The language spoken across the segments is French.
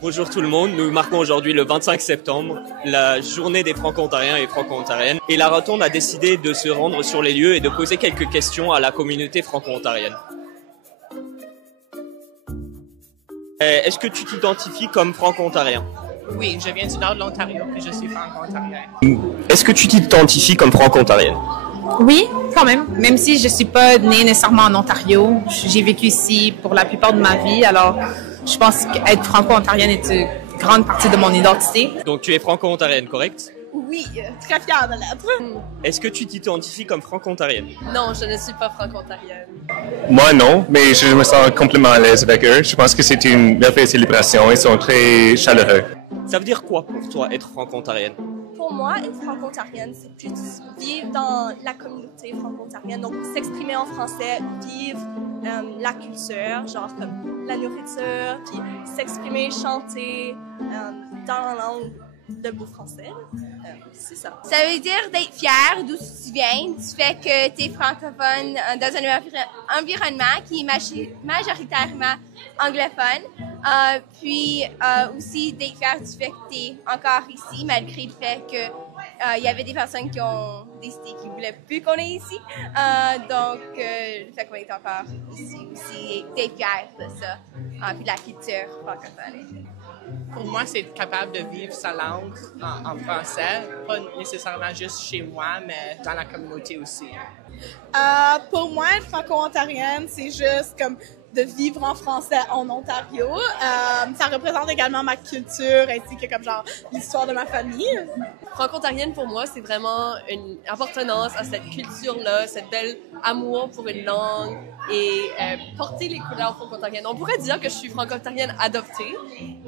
Bonjour tout le monde, nous marquons aujourd'hui le 25 septembre, la journée des Franco-Ontariens et Franco-Ontariennes. Et la Rotonde a décidé de se rendre sur les lieux et de poser quelques questions à la communauté franco-ontarienne. Est-ce que tu t'identifies comme franco-ontarien? Oui, je viens du nord de l'Ontario et je suis franco-ontarienne. Est-ce que tu t'identifies comme franco-ontarienne? Oui, quand même. Même si je suis pas née nécessairement en Ontario, j'ai vécu ici pour la plupart de ma vie. Alors, je pense qu'être franco-ontarienne est une grande partie de mon identité. Donc tu es franco-ontarienne, correct? Oui, très fière de l'être. Est-ce que tu t'identifies comme franco-ontarienne? Non, je ne suis pas franco-ontarienne. Moi, non, mais je me sens complètement à l'aise avec eux. Je pense que c'est une merveilleuse célébration. Ils sont très chaleureux. Ça veut dire quoi pour toi être franco-ontarienne? Pour moi, être franco-ontarienne, c'est plus vivre dans la communauté franco-ontarienne, donc s'exprimer en français, vivre la culture, genre comme la nourriture, puis s'exprimer, chanter dans la langue de beau français. C'est ça. Ça veut dire d'être fier d'où tu viens, du fait que tu es francophone dans un environnement qui est majoritairement anglophone. Puis aussi d'être fier du fait que tu es encore ici, malgré le fait que il y avait des personnes qui ont décidé qu'ils ne voulaient plus qu'on est ici. Donc, le fait qu'on est encore ici aussi, d'être fier de ça, puis de la culture francophone. Pour moi, c'est être capable de vivre sa langue en français, pas nécessairement juste chez moi, mais dans la communauté aussi. Pour moi, être franco-ontarienne, c'est juste comme de vivre en français en Ontario. Ça représente également ma culture ainsi que comme genre l'histoire de ma famille. Franco-ontarienne, pour moi, c'est vraiment une appartenance à cette culture-là, cette belle amour pour une langue et porter les couleurs franco-ontariennes. On pourrait dire que je suis franco-ontarienne adoptée,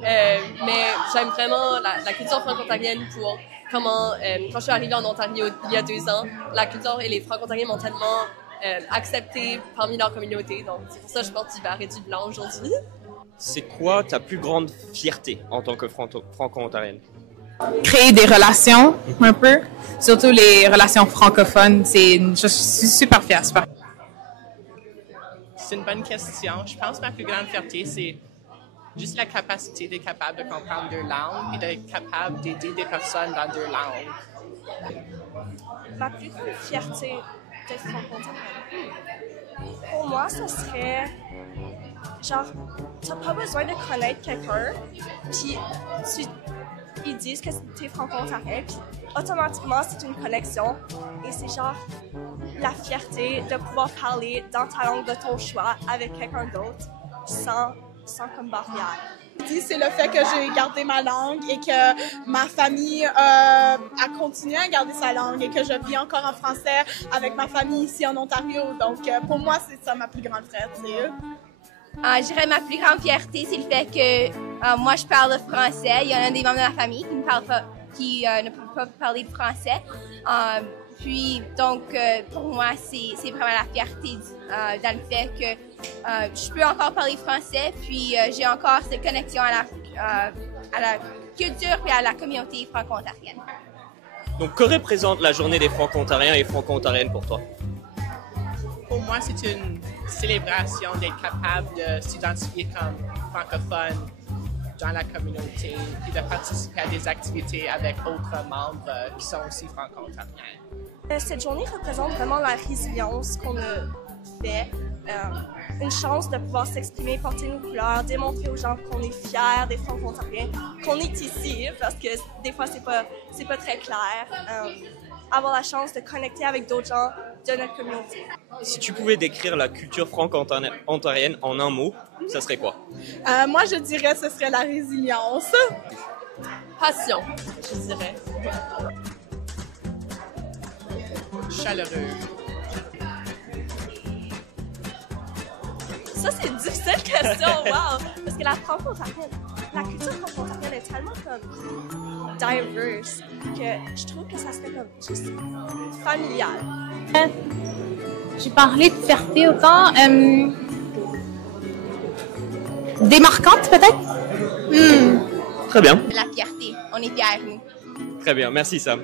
mais j'aime vraiment la culture franco-ontarienne pour comment, quand je suis arrivée en Ontario il y a 2 ans, la culture et les franco-ontariens m'ont tellement acceptée parmi leur communauté. Donc, c'est pour ça que je porte du vert et du blanc aujourd'hui. C'est quoi ta plus grande fierté en tant que franco-ontarienne? Créer des relations, un peu. Surtout les relations francophones. Je suis super fière, super. C'est une bonne question. Je pense que ma plus grande fierté, c'est juste la capacité d'être capable de comprendre 2 langues et d'être capable d'aider des personnes dans 2 langues. Ma plus grande fierté d'être franco-ontarienne. Pour moi, ce serait genre, t'as pas besoin de connaître quelqu'un, puis ils disent que t'es franco-ontarien, puis automatiquement, c'est une connexion. Et c'est genre la fierté de pouvoir parler dans ta langue de ton choix avec quelqu'un d'autre sans comme barrière. C'est le fait que j'ai gardé ma langue et que ma famille a continué à garder sa langue et que je vis encore en français avec ma famille ici en Ontario. Donc, pour moi, c'est ça ma plus grande fierté. Je dirais ma plus grande fierté, c'est le fait que moi, je parle français. Il y en a des membres de ma famille qui ne peuvent pas parler de français. Puis, donc, pour moi, c'est vraiment la fierté dans le fait que je peux encore parler français, puis j'ai encore cette connexion à la culture et à la communauté franco-ontarienne. Donc, que représente la journée des franco-ontariens et franco-ontariennes pour toi? Pour moi, c'est une célébration d'être capable de s'identifier comme francophone dans la communauté et de participer à des activités avec autres membres qui sont aussi franco-ontariens. Cette journée représente vraiment la résilience qu'on a fait, une chance de pouvoir s'exprimer, porter nos couleurs, démontrer aux gens qu'on est fiers des franco-ontariens, qu'on est ici, parce que des fois c'est pas très clair. Avoir la chance de connecter avec d'autres gens de notre communauté. Si tu pouvais décrire la culture franco-ontarienne en un mot, ça serait quoi? Moi, je dirais ce serait la résilience. Passion, je dirais. Chaleureux. Ça, c'est une difficile question, wow! Parce que la culture franco-ontarienne est tellement comme diverse que je trouve que ça serait comme juste familial. J'ai parlé de fierté autant. Démarquante, peut-être? Très bien. La fierté, on est fiers, nous. Très bien, merci Sam.